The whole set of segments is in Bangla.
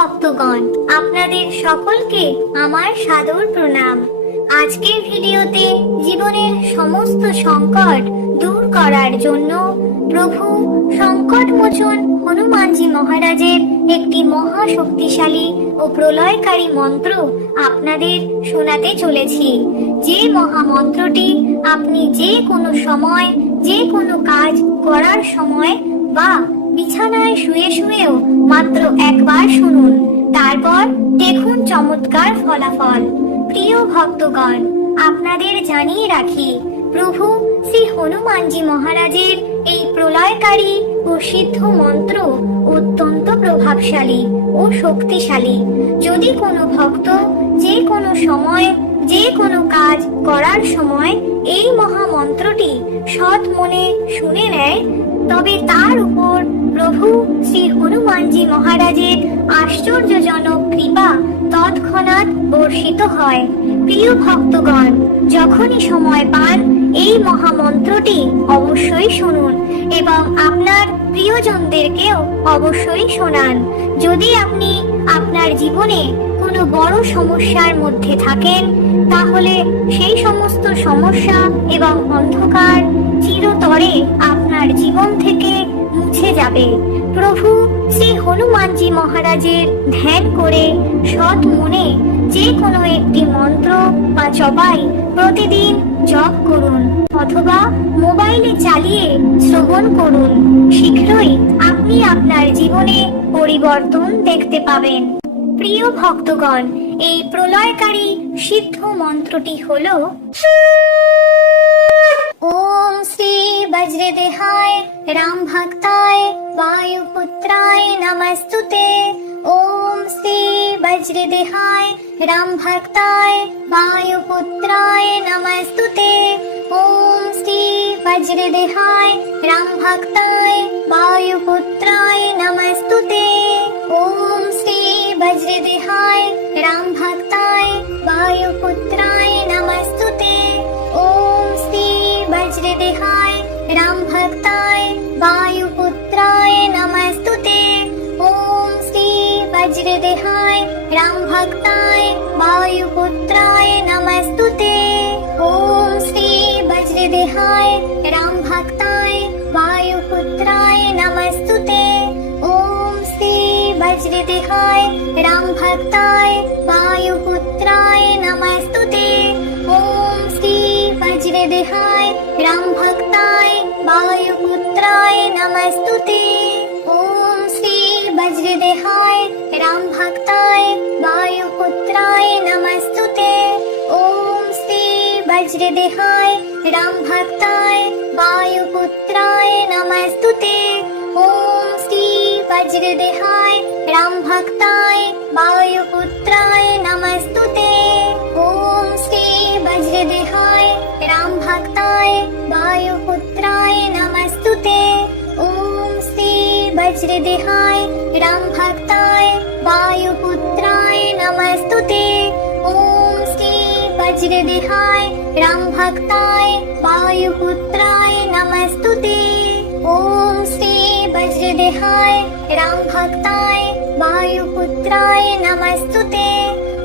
ভক্তগণ, আপনাদের সকলকে আমার সাদর প্রণাম। আজকের ভিডিওতে জীবনের সমস্ত সংকট দূর করার জন্য প্রভু সংকটমোচন হনুমানজি মহারাজের একটি মহা শক্তিশালী ও প্রলয়কারী মন্ত্র আপনাদের শোনাতে চলেছি। যে মহামন্ত্রটি আপনি যে কোনো সময় যে কোনো কাজ করার সময় বা বিছানায় শুয়ে শুয়েও মাত্র একবার শুনুন, তারপর দেখুন চমৎকার ফলাফল। প্রিয় ভক্তগণ, আপনাদের জানিয়ে রাখি, প্রভু শ্রী হনুমানজি মহারাজের এই প্রলয়কারী ও সিদ্ধ মন্ত্র অত্যন্ত প্রভাবশালী ও শক্তিশালী। যদি কোনো ভক্ত যে কোনো সময় যে কোনো কাজ করার সময় এই মহামন্ত্রটি সৎ মনে শুনে নেয়, তবে তার উপর প্রভু শ্রী হনুমানজি মহারাজের আশ্চর্যজনক কৃপা তৎক্ষণাৎ বর্ষিত হয়। প্রিয় ভক্তগণ, যখনই সময় পান এই মহামন্ত্রটি অবশ্যই শুনুন এবং আপনার প্রিয়জনদেরকেও অবশ্যই শোনান। যদি আপনি আপনার জীবনে কোনো বড় সমস্যার মধ্যে থাকেন, তাহলে সেই সমস্ত সমস্যা এবং অন্ধকার চিরতরে আপনার জীবন থেকে মুছে যাবে। প্রভু শ্রী হনুমানজি মহারাজের ধ্যান করে সৎ মনে যে কোনো একটি মন্ত্র বা জপাই প্রতিদিন জপ করুন অথবা মোবাইলে চালিয়ে শ্রবণ করুন। শীঘ্রই আপনি আপনার জীবনে পরিবর্তন দেখতে পাবেন। প্রিয় ভক্তগণ, এই প্রলয়কারী সিদ্ধ মন্ত্রটি হলো ওম শ্রী বজ্রদেহায় রাম ভক্তায় বায়ুপুত্রায় নমস্তুতে। ওম শ্রী বজ্রদেহায় রাম ভক্তায় বায়ুপুত্রায় নমস্তুতে। ওম শ্রী বজ্রদেহায় রাম ভক্তায় বায়ুপুত্রায় নমস্তুতে। ওম শ্রী বজ্রদেহায় রাম ভক্তায় বায়ুপুত্রায় নমস্তুতে। ওম শ্রী বজ্রদেহায় রাম ভক্তায় বায়ুপুত্রায় নমস্তুতে। ওম শ্রী বজ্রদেহায় রাম ভক্তায় বায়ুপুত্রায় নমস্তুতে। ওম শ্রী বজ্রদেহায় রাম ভক্তায় বায়ুপুত্রায় নমস্তুতে। ওম শ্রী বজ্রদেহায় রাম ভক্তায় বায়ুপুত্রায় নমস্তুতে। ওম শ্রী বজ্রদেহায় রাম ভক্তায় বায়ুপুত্রায় নমস্তুতে। ওম শ্রী বজ্রদেহায় রাম ভক্তায় বায়ুপুত্রায় নমস্তুতে। ওম শ্রী বজ্রদেহায় রাম ভক্তায় বায়ুপুত্রায় নমস্তুতে। ওম শ্রী বজ্রদেহায় রাম ভক্তায় বায়ুপুত্রায় নমস্তুতে। ওম শ্রী বজ্রদেহায় রাম ভক্তায় বায়ুপুত্রায় নমস্তুতে। ওম শ্রী বজ্রদেহায় রাম ভক্তায় বায়ুপুত্রায় নমস্তুতে। ওম শ্রী বজ্রদেহায় রাম ভক্তায় বায়ুপুত্রায় নমস্তুতে। ওম শ্রী বজ্রদেহায় রাম ভক্তায় বায়ুপুত্রায় নমস্তুতে। ওম শ্রী বজ্রদেহায় রাম ভক্তায় বায়ুপুত্রায় নমস্তুতে।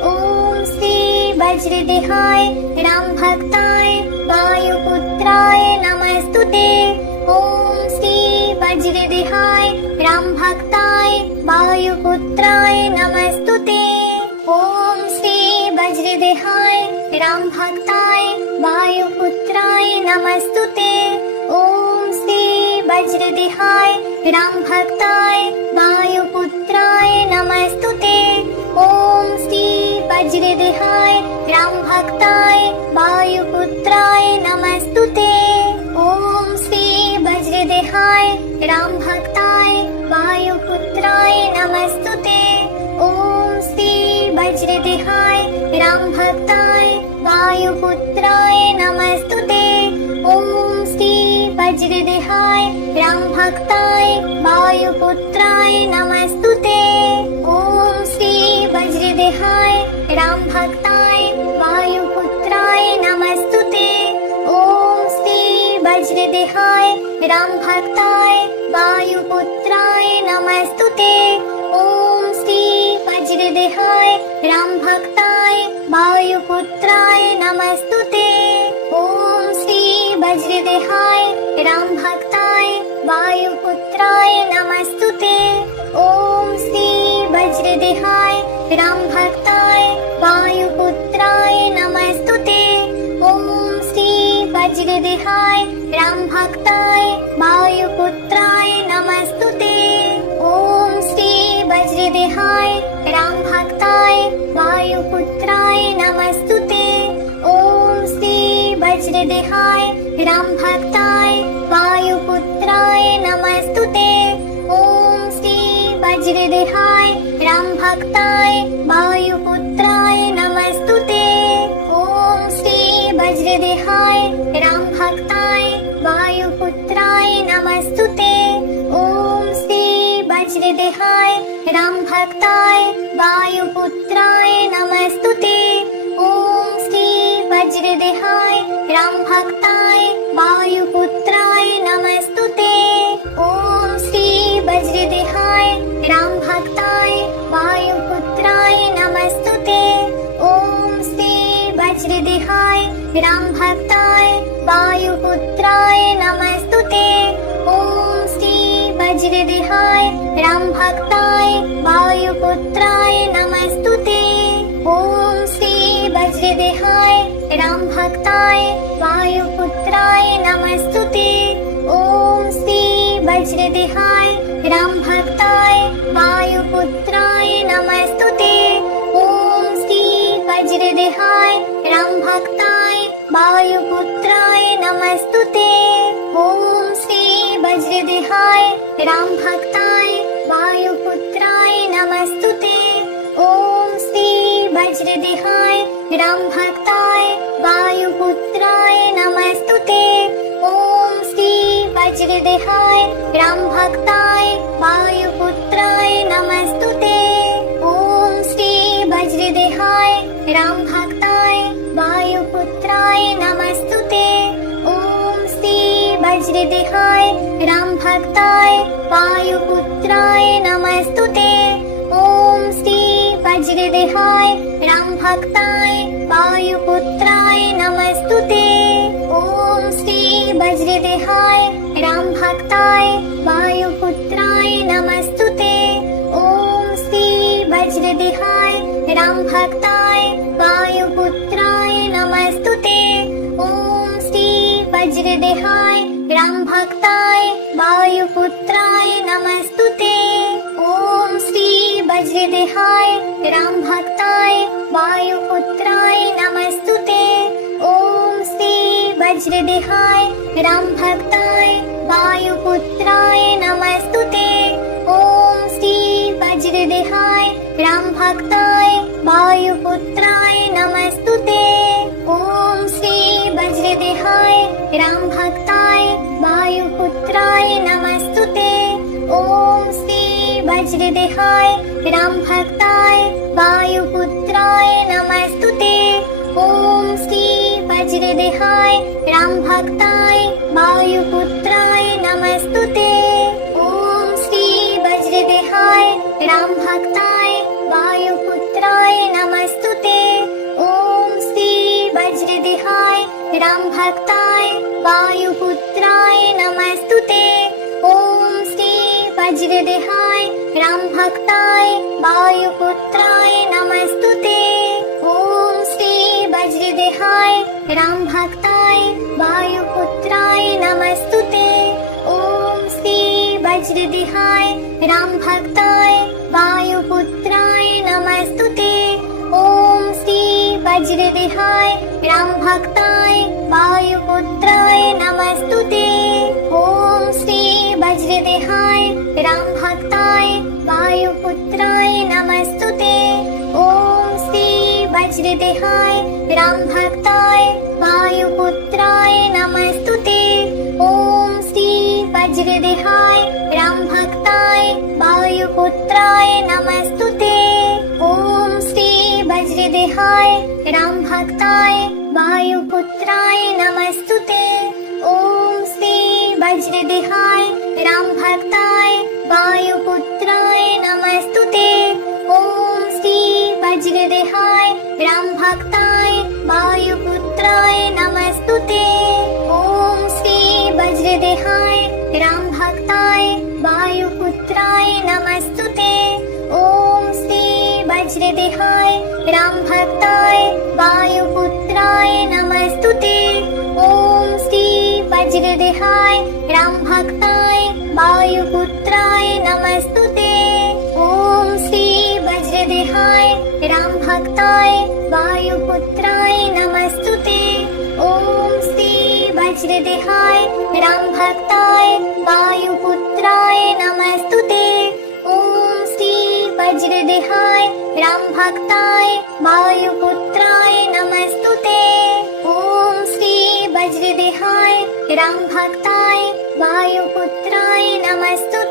ওম শ্রী বজ্রদেহায় রাম ভক্তায় বায়ুপুত্রায় নমস্তুতে। ওম শ্রী বজ্রদেহায় রাম ভক্তায় বায়ুপুত্রায় নমস্তুতে। ওম শ্রী বজ্রদেহায় রাম ভক্তায় বায়ুপুত্রায় নমস্তুতে। ওম শ্রী বজ্রদেহায় রাম ভক্তায় বায়ুপুত্রায় নমস্তুতে। ওম শ্রী বজ্রদেহায় রাম ভক্তায় বায়ুপুত্রায় নমস্তুতে। ওম শ্রী বজ্রদেহায় রাম ভক্তায় বায়ুপুত্রায় নমস্তুতে। ওম শ্রী বজ্রদেহায় রাম ভক্তায় বায়ুপুত্রায় নমস্তুতে। ওম শ্রী বজ্রদেহায় রাম ভক্তায় বায়ুপুত্রায় নমস্তুতে। ওম শ্রী বজ্রদেহায় রাম ভক্তায় বায়ুপুত্রায় নমস্তুতে। ওম শ্রী राम भक्ताय वायुपुत्राय नमस्तुते। ओम श्री वज्रदेहाय राम भक्ताय वायुपुत्राय नमस्तुते। ओम श्री वज्रदेहाय राम भक्ताय वायुपुत्राय नमस्तुते। ओम श्री वज्रदेहाय राम भक्ताय वायुपुत्राय नमस्तुते। ओम श्री वज्रदेहाय राम भक्ताय वायुपुत्राय नमस्तुते। ओम श्री वज्रदेहाय राम भक्ताय वायुपुत्राय नमस्तुते। ओम श्री वज्रदेहाय राम भक्ताय वायुपुत्राय नमस्तुते। ओम श्री वज्रदेहाय राम भक्ताय वायुपुत्राय नमस्तुते। ओम श्री वज्रदेहाय राम भक्ताय वायुपुत्राय नमस्तुते। ओम श्री वज्रदेहाय राम भक्ताय वायुपुत्राय नमस्तुते। ओम श्री वज्रदेहाय राम भक्ताय वायुपुत्राय नमस्तुते। ओम श्री वज्रदेहाय राम भक्ताय वायुपुत्राय नमस्तुते। ओम श्री वज्रदेहाय राम भक्ताय वायुपुत्राय नमस्तुते। ओम श्री वज्रदेहाय राम भक्ताय वायुपुत्राय नमस्तुते। ओम श्री वज्रदेहाय राम भक्ताय वायुपुत्राय नमस्तुते। ओम श्री वज्रदेहाय राम भक्ताय वायुपुत्राय नमस्तुते। ओम श्री वज्रदेहाय राम भक्ताय वायुपुत्राय नमस्तुते। ओम श्री वज्रदेहाय राम भक्ताय वायुपुत्राय नमस्तुते। ओम श्री वज्रदेहाय राम भक्ताय वायुपुत्राय नमस्तुते। ओम श्री वज्रदेहाय राम भक्ताय वायुपुत्राय नमस्तुते। ओम श्री वज्रदेहाय राम भक्ताय वायुपुत्राय नमस्तुते। ओम श्री वज्रदेहाय राम भक्ताय वायुपुत्राय नमस्तुते। ओम श्री वज्रदेहाय राम भक्ताय वायुपुत्राय नमस्तुते। ओम श्री वज्रदेहाय राम भक्ताय वायुपुत्राय नमस्तुते। ओम श्री वज्रदेहाय राम भक्ताय वायुपुत्राय नमस्तुते। ओम श्री वज्रदेहाय राम भक्ताय वायुपुत्राय नमस्तुते। ओम श्री वज्रदेहाय राम भक्ताय वायुपुत्राय नमस्तुते। ओम श्री वज्रदेहाय राम भक्ताय वायुपुत्राय नमस्तुते। ओम श्री वज्रदेहाय राम भक्ताय वायुपुत्राय नमस्तुते। ओम श्री वज्रदेहाय राम भक्ताय वायुपुत्राय नमस्तुते। ओम श्री वज्रदेहाय राम भक्ताय वायुपुत्राय नमस्तुते। ओम श्री वज्रदेहाय राम भक्ताय वायुपुत्राय नमस्तुते। ओम श्री वज्रदेहाय राम भक्ताय वायुपुत्राय नमस्तुते। ओम श्री वज्रदेहाय राम भक्ताय वायुपुत्राय नमस्तुते। ओम श्री वज्रदेहाय राम भक्ताय वायुपुत्राय नमस्तुते। ओम श्री वज्रदेहाय राम भक्ताय वायुपुत्राय नमस्तुते। ओम श्री वज्रदेहाय राम भक्ताय वायुपुत्राय नमस्तुते। ओम श्री वज्रदेहाय राम भक्ताय वायुपुत्राय नमस्तुते। ओम श्री वज्रदेहाय राम भक्ताय वायुपुत्राय नमस्तुते। ओम श्री वज्रदेहाय राम भक्ताय वायुपुत्राय नमस्तुते। ओम श्री वज्रदेहाय राम भक्ताय वायुपुत्राय नमस्तुते। ओम श्री वज्रदेहाय राम भक्ताय वायुपुत्राय नमस्तुते। ओम श्री वज्रदेहाय राम भक्ताय वायुपुत्राय नमस्तुते। ओम श्री वज्रदेहाय राम भक्ताय वायुपुत्राय नमस्तुते। ओम श्री वज्रदेहाय राम भक्ताय वायुपुत्राय नमस्तुते। ओम श्री वज्रदेहाय राम भक्ताय वायुपुत्राय नमस्तुते। ओम श्री वज्रदेहाय राम भक्ताय वायुपुत्राय नमस्तुते। ओम श्री वज्रदेहाय राम भक्ताय वायुपुत्राय नमस्तुते। ओम श्री वज्रदेहाय राम भक्ताय वायुपुत्राय नमस्तुते। ओम श्री वज्रदेहाय राम भक्ताय वायुपुत्राय नमस्तुते।